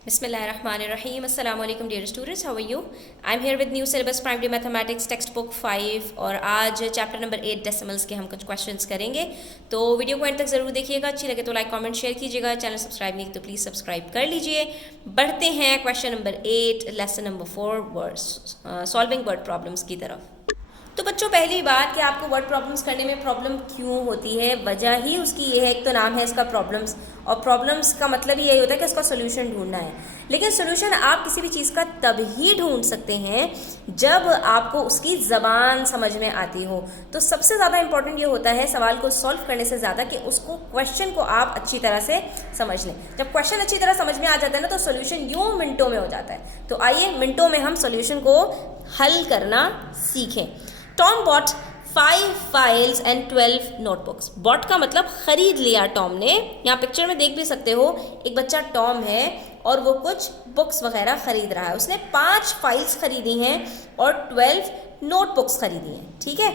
Bismillahirrahmanirrahim. Assalamu alaikum dear students. How are you? I'm here with new syllabus primary mathematics textbook 5 और आज chapter number 8 decimals के हम कुछ questions करेंगे। तो वीडियो को एंड तक ज़रूर देखिएगा, अच्छी लगे तो लाइक कमेंट शेयर कीजिएगा, चैनल सब्सक्राइब नहीं तो प्लीज़ सब्सक्राइब कर लीजिए। बढ़ते हैं question number 8 lesson number 4 words solving word problems की तरफ। तो बच्चों, पहली बात कि आपको वर्ड प्रॉब्लम्स करने में प्रॉब्लम क्यों होती है, वजह ही उसकी ये है। एक तो नाम है इसका प्रॉब्लम्स, और प्रॉब्लम्स का मतलब ही यही होता है कि इसका सोल्यूशन ढूंढना है। लेकिन सोल्यूशन आप किसी भी चीज़ का तब ही ढूंढ सकते हैं जब आपको उसकी ज़बान समझ में आती हो। तो सबसे ज़्यादा इंपॉर्टेंट ये होता है सवाल को सॉल्व करने से ज़्यादा कि उसको क्वेश्चन को आप अच्छी तरह से समझ लें। जब क्वेश्चन अच्छी तरह समझ में आ जाता है ना, तो सोल्यूशन यूँ मिनटों में हो जाता है। तो आइए मिनटों में हम सोल्यूशन को हल करना सीखें। Tom bought 5 files and 12 notebooks. Bought का मतलब खरीद लिया टॉम ने। यहाँ पिक्चर में देख भी सकते हो, एक बच्चा टॉम है और वो कुछ बुक्स वगैरह खरीद रहा है। उसने 5 फाइल्स खरीदी हैं और 12 नोटबुक्स खरीदी हैं। ठीक है।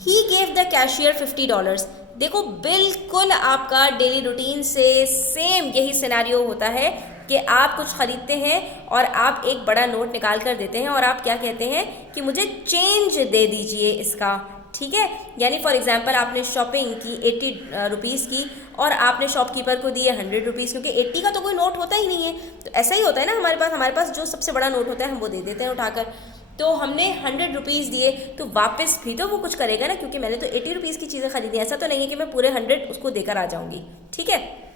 He gave the cashier $50। देखो, बिल्कुल आपका डेली रूटीन से सेम यही सिनेरियो होता है कि आप कुछ खरीदते हैं और आप एक बड़ा नोट निकाल कर देते हैं और आप क्या कहते हैं कि मुझे चेंज दे दीजिए इसका। ठीक है। यानी फॉर एग्जांपल आपने शॉपिंग की 80 रुपीज़ की और आपने शॉपकीपर को दिए 100 रुपीज़, क्योंकि 80 का तो कोई नोट होता ही नहीं है। तो ऐसा ही होता है ना, हमारे पास जो सबसे बड़ा नोट होता है हम वो दे देते हैं उठाकर। तो हमने 100 रुपीज़ दिए तो वापस भी तो वो कुछ करेगा ना, क्योंकि मैंने तो 80 रुपीज़ की चीज़ें खरीदी। ऐसा तो नहीं है कि मैं पूरे 100 उसको देकर आ जाऊँगी। ठीक है।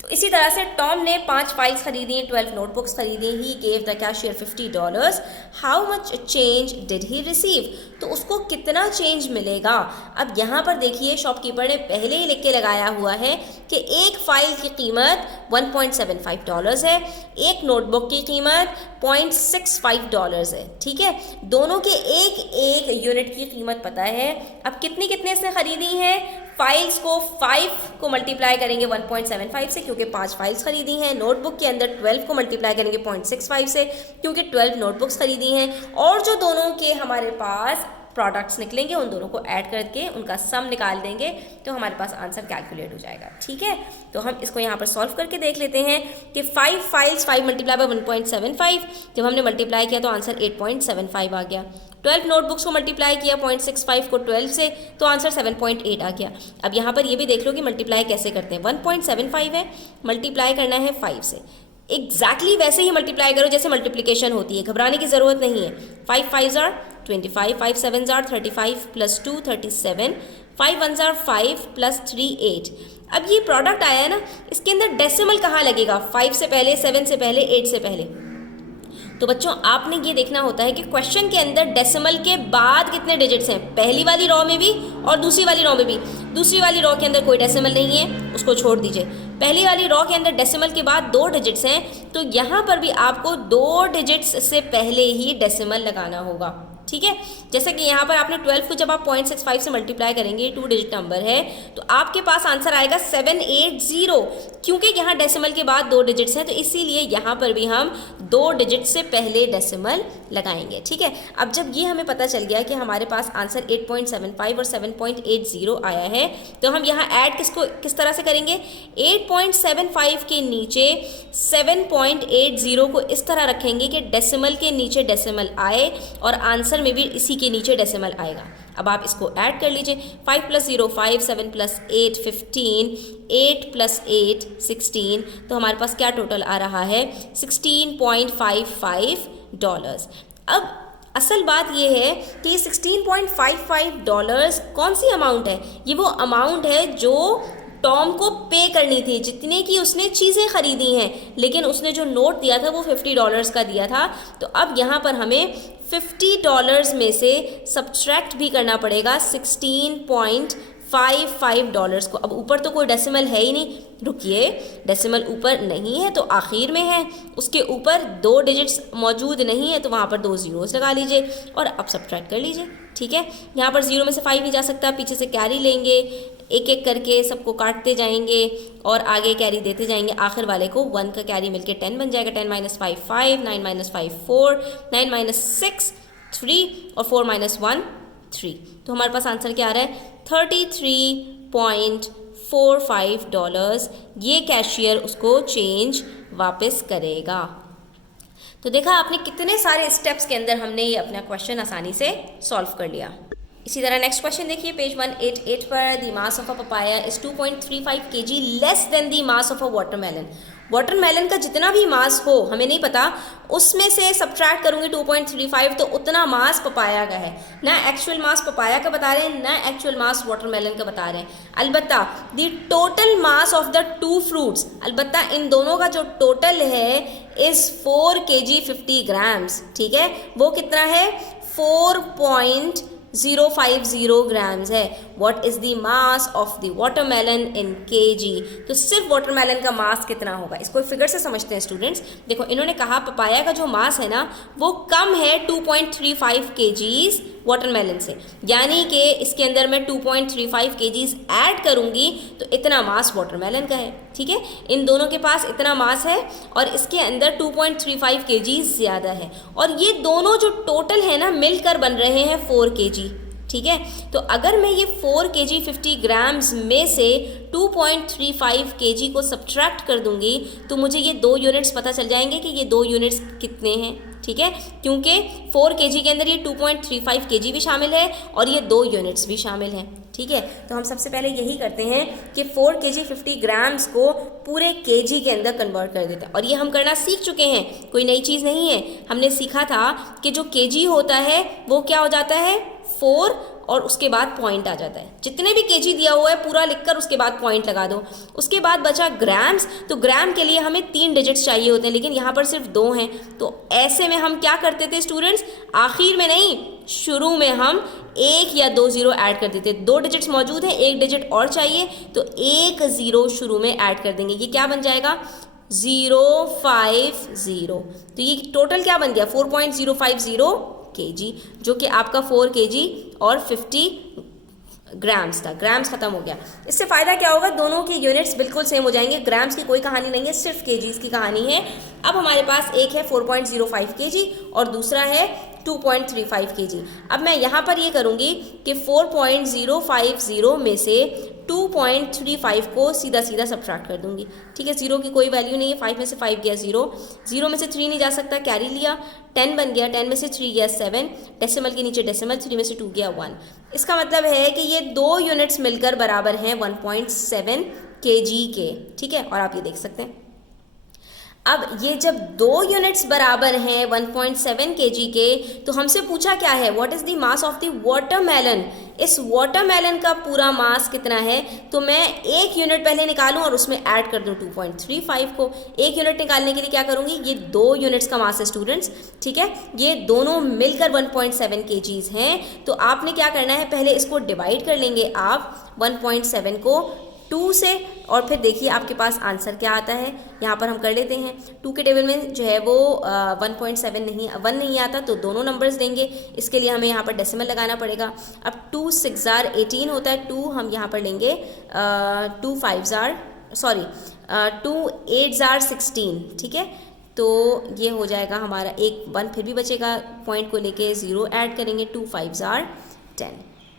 तो इसी तरह से टॉम ने 5 फाइल्स खरीदी, 12 नोटबुक्स खरीदी। He gave the cashier $50। How much change did he receive? तो उसको कितना चेंज मिलेगा? अब यहाँ पर देखिए, शॉपकीपर ने पहले ही लिख के लगाया हुआ है कि एक फ़ाइल की कीमत $1.75 है, एक नोटबुक की कीमत $0.65 है। ठीक है। दोनों के एक एक यूनिट की कीमत पता है। अब कितनी कितने से खरीदी हैं फाइल्स को? 5 को मल्टीप्लाई करेंगे 1.75 से, क्योंकि 5 फाइल्स खरीदी हैं। नोटबुक के अंदर 12 को मल्टीप्लाई करेंगे 0.65 से, क्योंकि 12 नोटबुक्स खरीदी हैं। और जो दोनों के हमारे पास प्रोडक्ट्स निकलेंगे, उन दोनों को ऐड करके उनका सम निकाल देंगे तो हमारे पास आंसर कैलकुलेट हो जाएगा। ठीक है। तो हम इसको यहाँ पर सॉल्व करके देख लेते हैं कि 5 फाइल्स 5 मल्टीप्लाई बाय 1.75, जब हमने मल्टीप्लाई किया तो आंसर 8.75 आ गया। 12 नोटबुक्स को मल्टीप्लाई किया 0.65 को 12 से, तो आंसर 7.8 आ गया। अब यहाँ पर ये भी देख लो कि मल्टीप्लाई कैसे करते हैं। 1.75 है, मल्टीप्लाई करना है 5 से। एग्जैक्टली वैसे ही मल्टीप्लाई करो जैसे मल्टीप्लिकेशन होती है, घबराने की ज़रूरत नहीं है। 5 5s are 25, 5 7s are 35 + 2 37, 5 1s are 5 + 3 8। अब ये प्रोडक्ट आया है ना, इसके अंदर डेसिमल कहाँ लगेगा? 5 से पहले, 7 से पहले, 8 से पहले। तो बच्चों, आपने ये देखना होता है कि क्वेश्चन के अंदर डेसिमल के बाद कितने डिजिट्स हैं, पहली वाली रो में भी और दूसरी वाली रो में भी। दूसरी वाली रो के अंदर कोई डेसिमल नहीं है, उसको छोड़ दीजिए। पहली वाली रो के अंदर डेसिमल के बाद 2 डिजिट्स हैं, तो यहाँ पर भी आपको 2 डिजिट्स से पहले ही डेसिमल लगाना होगा। ठीक है। जैसे कि यहाँ पर आपने 12 को जब आप 0.65 से मल्टीप्लाई करेंगे, 2 डिजिट नंबर है, तो आपके पास आंसर आएगा 780, क्योंकि यहाँ डेसिमल के बाद 2 डिजिट्स हैं, तो इसीलिए यहाँ पर भी हम 2 डिजिट से पहले डेसिमल लगाएंगे। ठीक है। अब जब ये हमें पता चल गया कि हमारे पास आंसर 8.75 और 7.80 आया है, तो हम यहाँ ऐड किस तरह से करेंगे? 8.75 के नीचे 7.80 को इस तरह रखेंगे कि डेसिमल के नीचे डेसिमल आए और आंसर में भी इसी के नीचे डेसिमल आएगा। अब आप इसको ऐड कर लीजिए। 5 + 0 5, 7 + 8 15, 8 + 8 16, तो हमारे पास क्या टोटल आ रहा है? $16.55। अब असल बात ये है कि $16.55 कौन सी अमाउंट है? ये वो अमाउंट है जो टॉम को पे करनी थी, जितने की उसने चीज़ें खरीदी हैं। लेकिन उसने जो नोट दिया था वो $50 का दिया था। तो अब यहाँ पर हमें $50 में से सब्ट्रैक्ट भी करना पड़ेगा $16.55 को। अब ऊपर तो कोई डेसिमल है ही नहीं, रुकिए, डेसिमल ऊपर नहीं है तो आखिर में है, उसके ऊपर 2 डिजिट्स मौजूद नहीं है तो वहाँ पर 2 ज़ीरोज़ लगा लीजिए और अब सब्ट्रैक्ट कर लीजिए। ठीक है। यहाँ पर 0 में से 5 नहीं जा सकता, पीछे से कैरी लेंगे, एक एक करके सबको काटते जाएंगे और आगे कैरी देते जाएंगे। आखिर वाले को 1 का कैरी मिलके 10 बन जाएगा। 10 - 5 5, 9 - 5 4, 9 - 6 3 और 4 - 1 3। तो हमारे पास आंसर क्या आ रहा है? 33.5 $45 ये कैशियर उसको चेंज वापस करेगा। तो देखा आपने कितने सारे स्टेप्स के अंदर हमने ये अपना क्वेश्चन आसानी से सॉल्व कर लिया। इसी तरह नेक्स्ट क्वेश्चन देखिए पेज 188 पर, the mass of a papaya is 2.35 kg less than the mass of a watermelon. Watermelon का जितना भी मास हो हमें नहीं पता, उसमें से सब्ट्रैक्ट करूंगी 2.35 तो उतना मास पपाया का है। ना एक्चुअल मास पपाया का बता रहे हैं, ना एक्चुअल मास वाटरमेलन का बता रहे हैं। अलबत्ता the total mass of the two fruits, अलबत्ता इन दोनों का जो टोटल है इज 4 kg 50 ग्राम्स। ठीक है, वो कितना है 4.050 ग्राम्स है। What is the mass of the watermelon in KG. तो सिर्फ वाटरमेलन का मास कितना होगा इसको फिगर से समझते हैं स्टूडेंट्स। देखो इन्होंने कहा पपाया का जो मास है ना वो कम है 2.35 kgs वाटरमेलन से, यानी कि इसके अंदर मैं 2.35 kgs ऐड करूंगी तो इतना मास वाटरमेलन का है। ठीक है, इन दोनों के पास इतना मास है और इसके अंदर 2.35 kgs ज़्यादा है, और ये दोनों जो टोटल है ना मिलकर बन रहे हैं 4 kg। ठीक है, तो अगर मैं ये 4 kg 50 ग्राम्स में से 2.35 kg को सब्ट्रैक्ट कर दूंगी तो मुझे ये 2 यूनिट्स पता चल जाएंगे कि ये 2 यूनिट्स कितने हैं। ठीक है, क्योंकि 4 kg के अंदर ये 2.35 kg भी शामिल है और ये 2 यूनिट्स भी शामिल हैं। ठीक है, तो हम सबसे पहले यही करते हैं कि 4 kg 50 ग्राम्स को पूरे kg के अंदर कन्वर्ट कर देते हैं, और ये हम करना सीख चुके हैं, कोई नई चीज़ नहीं है। हमने सीखा था कि जो kg होता है वो क्या हो जाता है 4 और उसके बाद पॉइंट आ जाता है। जितने भी kg दिया हुआ है पूरा लिखकर उसके बाद पॉइंट लगा दो। उसके बाद बचा ग्राम्स, तो ग्राम के लिए हमें 3 डिजिट्स चाहिए होते हैं, लेकिन यहाँ पर सिर्फ 2 हैं। तो ऐसे में हम क्या करते थे स्टूडेंट्स, आखिर में नहीं शुरू में हम 1 या 2 ज़ीरो ऐड कर देते। 2 डिजिट्स मौजूद हैं, 1 डिजिट और चाहिए तो 1 ज़ीरो शुरू में ऐड कर देंगे। ये क्या बन जाएगा 050। तो ये टोटल क्या बन गया 4.050 kg, जो कि आपका 4 kg और 50 ग्राम्स था। ग्राम्स खत्म हो गया। इससे फ़ायदा क्या होगा, दोनों की यूनिट्स बिल्कुल सेम हो जाएंगे। ग्राम्स की कोई कहानी नहीं है, सिर्फ kgs की कहानी है। अब हमारे पास एक है 4.05 kg और दूसरा है 2.35 kg। अब मैं यहाँ पर ये करूँगी कि 4.050 में से 2.35 को सीधा सीधा सब्ट्रैक्ट कर दूंगी। ठीक है, 0 की कोई वैल्यू नहीं है, 5 में से 5 गया 0, 0 में से 3 नहीं जा सकता, कैरी लिया, 10 बन गया, 10 में से 3 गया 7, डेसिमल के नीचे डेसिमल, 3 में से 2 गया 1। इसका मतलब है कि ये 2 यूनिट्स मिलकर बराबर हैं 1.7 kg के। ठीक है, और आप ये देख सकते हैं अब ये जब 2 यूनिट्स बराबर हैं 1.7 kg के, तो हमसे पूछा क्या है, what is the mass of the watermelon. इस वाटरमेलन का पूरा मास कितना है, तो मैं 1 यूनिट पहले निकालूं और उसमें ऐड कर दूं 2.35 को। 1 यूनिट निकालने के लिए क्या करूंगी, ये 2 यूनिट्स का मास है स्टूडेंट्स। ठीक है, ये दोनों मिलकर 1.7 kgs हैं। तो आपने क्या करना है, पहले इसको डिवाइड कर लेंगे आप 1.7 को 2 से, और फिर देखिए आपके पास आंसर क्या आता है। यहाँ पर हम कर लेते हैं, 2 के टेबल में जो है वो 1.7 नहीं 1 नहीं आता, तो दोनों नंबर्स देंगे। इसके लिए हमें यहाँ पर डेसिमल लगाना पड़ेगा। अब 2 6 18 होता है, 2 हम यहाँ पर लेंगे 2 8 16। ठीक है, तो ये हो जाएगा हमारा एक 1 फिर भी बचेगा, पॉइंट को लेके 0 ऐड करेंगे, 2 5 10।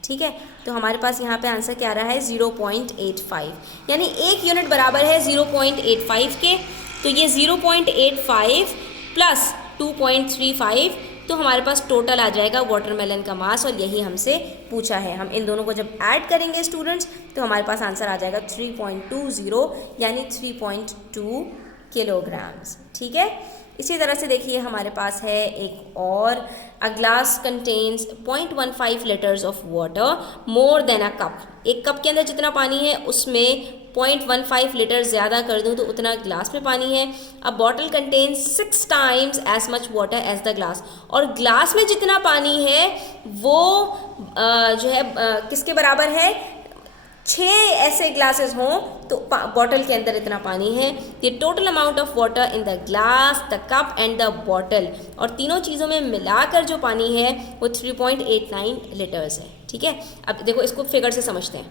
ठीक है, तो हमारे पास यहाँ पे आंसर क्या आ रहा है 0.85, यानी 1 यूनिट बराबर है 0.85 के। तो ये 0.85 प्लस 2.35, तो हमारे पास टोटल आ जाएगा वाटरमेलन का मास, और यही हमसे पूछा है। हम इन दोनों को जब ऐड करेंगे स्टूडेंट्स तो हमारे पास आंसर आ जाएगा 3.20, यानी 3.2 किलोग्राम्स। ठीक है, इसी तरह से देखिए हमारे पास है एक और, a glass contains 0.15 litres of water more than a cup. एक कप के अंदर जितना पानी है उसमें 0.15 लीटर ज़्यादा कर दूं तो उतना ग्लास में पानी है। A bottle contains 6 times as much water as the glass, और ग्लास में जितना पानी है वो जो है किसके बराबर है, 6 ऐसे ग्लासेस हों तो बॉटल के अंदर इतना पानी है। ये total amount of water in the glass, the cup and the bottle, और तीनों चीज़ों में मिलाकर जो पानी है वो 3.89 लीटर्स है। ठीक है, अब देखो इसको फिगर से समझते हैं।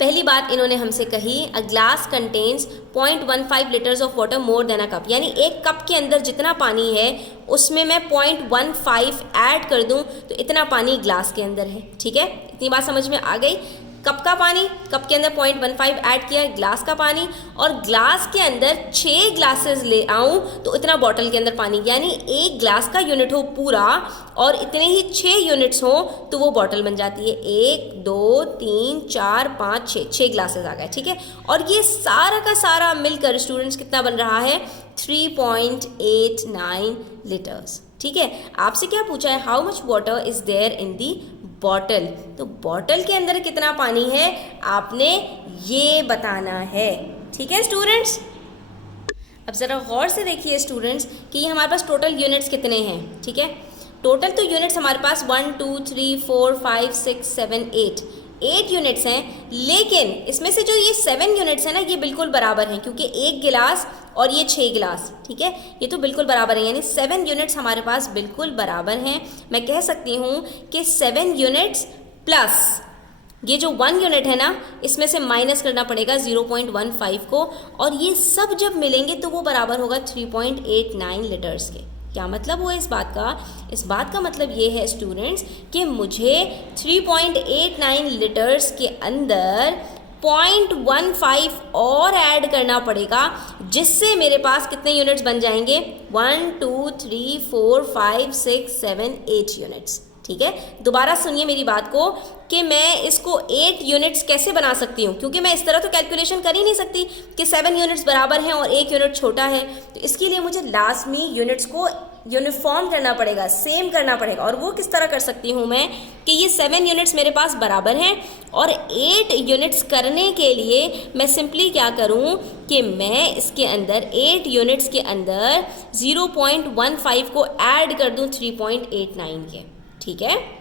पहली बात इन्होंने हमसे कही, a glass contains 0.15 litres of water more than a cup, यानी एक कप के अंदर जितना पानी है उसमें मैं 0.15 ऐड कर दूं तो इतना पानी ग्लास के अंदर है। ठीक है, इतनी बात समझ में आ गई। कप का पानी, कप के अंदर 0.15 ऐड किया है, ग्लास का पानी, और ग्लास के अंदर 6 ग्लासेस ले आऊँ तो इतना बॉटल के अंदर पानी, यानी एक ग्लास का यूनिट हो पूरा और इतने ही 6 यूनिट्स हो तो वो बॉटल बन जाती है। 1 2 3 4 5 6 ग्लासेस आ गए, ठीक है। और ये सारा का सारा मिलकर स्टूडेंट्स कितना बन रहा है, 3.89 लीटर्स, ठीक है। आपसे क्या पूछा है, how much water is there in the bottle, तो बॉटल के अंदर कितना पानी है आपने ये बताना है, ठीक है स्टूडेंट्स। अब ज़रा गौर से देखिए स्टूडेंट्स कि ये हमारे पास टोटल यूनिट्स कितने हैं, ठीक है। टोटल तो यूनिट्स हमारे पास 1 2 3 4 5 6 7 8 यूनिट्स हैं, लेकिन इसमें से जो ये 7 यूनिट्स हैं ना ये बिल्कुल बराबर हैं, क्योंकि एक गिलास और ये 6 गिलास, ठीक है, ये तो बिल्कुल बराबर है, यानी 7 यूनिट्स हमारे पास बिल्कुल बराबर हैं। मैं कह सकती हूँ कि 7 यूनिट्स प्लस ये जो 1 यूनिट है ना इसमें से माइनस करना पड़ेगा 0.15 को, और ये सब जब मिलेंगे तो वो बराबर होगा 3.89 लीटर्स के। क्या मतलब हुआ इस बात का, इस बात का मतलब ये है स्टूडेंट्स कि मुझे 3.89 लीटर्स के अंदर 0.15 और ऐड करना पड़ेगा, जिससे मेरे पास कितने यूनिट्स बन जाएंगे, 1 2 3 4 5 6 7 8 यूनिट्स, ठीक है। दोबारा सुनिए मेरी बात को कि मैं इसको 8 यूनिट्स कैसे बना सकती हूँ, क्योंकि मैं इस तरह तो कैलकुलेशन कर ही नहीं सकती कि 7 यूनिट्स बराबर हैं और 1 यूनिट छोटा है, तो इसके लिए मुझे लाजमी यूनिट्स को यूनिफॉर्म करना पड़ेगा, सेम करना पड़ेगा। और वो किस तरह कर सकती हूँ मैं कि ये 7 यूनिट्स मेरे पास बराबर हैं और 8 यूनिट्स करने के लिए मैं सिंपली क्या करूँ कि मैं इसके अंदर 8 यूनिट्स के अंदर 0.15 को ऐड कर दूँ 3.89 के, ठीक है।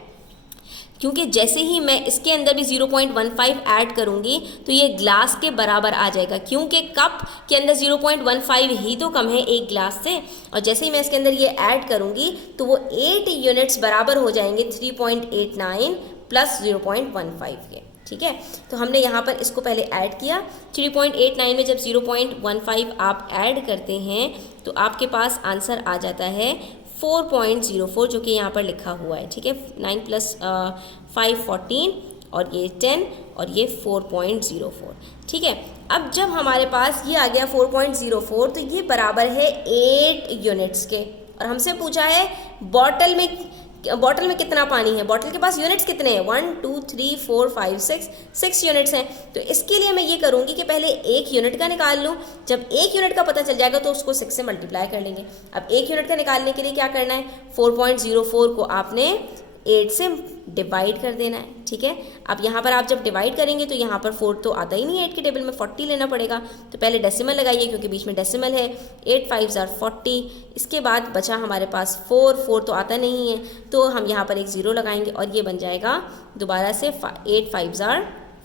क्योंकि जैसे ही मैं इसके अंदर भी 0.15 ऐड करूंगी तो ये ग्लास के बराबर आ जाएगा, क्योंकि कप के अंदर 0.15 ही तो कम है एक ग्लास से, और जैसे ही मैं इसके अंदर ये ऐड करूंगी तो वो 8 यूनिट्स बराबर हो जाएंगे 3.89 प्लस 0.15 के, ठीक है। तो हमने यहाँ पर इसको पहले ऐड किया, 3.89 में जब 0.15 आप ऐड करते हैं तो आपके पास आंसर आ जाता है 4.04, जो कि यहाँ पर लिखा हुआ है, ठीक है। 9 + 5 14 और ये 10 और ये 4.04, ठीक है। अब जब हमारे पास ये आ गया 4.04 तो ये बराबर है 8 यूनिट्स के, और हमसे पूछा है बॉटल में कितना पानी है, बॉटल के पास यूनिट्स कितने हैं, 1 2 3 4 5 6 यूनिट्स हैं। तो इसके लिए मैं ये करूँगी कि पहले 1 यूनिट का निकाल लूँ, जब 1 यूनिट का पता चल जाएगा तो उसको 6 से मल्टीप्लाई कर लेंगे। अब 1 यूनिट का निकालने के लिए क्या करना है, 4.04 को आपने 8 से डिवाइड कर देना है, ठीक है। अब यहाँ पर आप जब डिवाइड करेंगे तो यहाँ पर 4 तो आता ही नहीं है 8 के टेबल में, 40 लेना पड़ेगा, तो पहले डेसिमल लगाइए क्योंकि बीच में डेसिमल है, 8 5 = 40, इसके बाद बचा हमारे पास 4 तो आता नहीं है तो हम यहाँ पर एक 0 लगाएंगे और ये बन जाएगा दोबारा से 8 5 =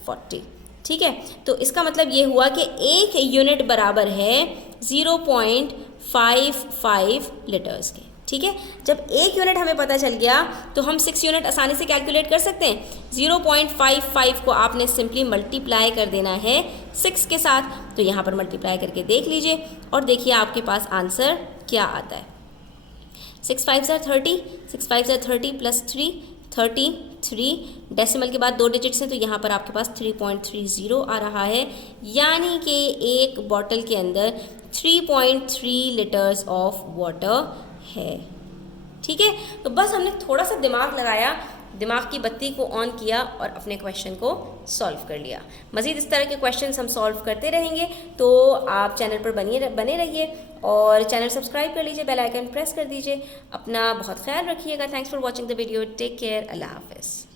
40, ठीक है। तो इसका मतलब ये हुआ कि 1 यूनिट बराबर है 0.55 लीटर्स के, ठीक है। जब 1 यूनिट हमें पता चल गया तो हम 6 यूनिट आसानी से कैलकुलेट कर सकते हैं। 0.55 को आपने सिंपली मल्टीप्लाई कर देना है 6 के साथ, तो यहाँ पर मल्टीप्लाई करके देख लीजिए और देखिए आपके पास आंसर क्या आता है। 6 5 = 30, 6 5 = 30 + 3 33, डेसिमल के बाद 2 डिजिट्स हैं तो यहाँ पर आपके पास 3.30 आ रहा है, यानी कि एक बॉटल के अंदर 3.3 लीटर्स ऑफ वाटर है, ठीक है। तो बस हमने थोड़ा सा दिमाग लगाया, दिमाग की बत्ती को ऑन किया और अपने क्वेश्चन को सॉल्व कर लिया। मज़ीद इस तरह के क्वेश्चंस हम सॉल्व करते रहेंगे, तो आप चैनल पर बने रहिए और चैनल सब्सक्राइब कर लीजिए, बेल आइकन प्रेस कर दीजिए। अपना बहुत ख्याल रखिएगा। Thanks for watching the video, take care, अल्लाह हाफिज़।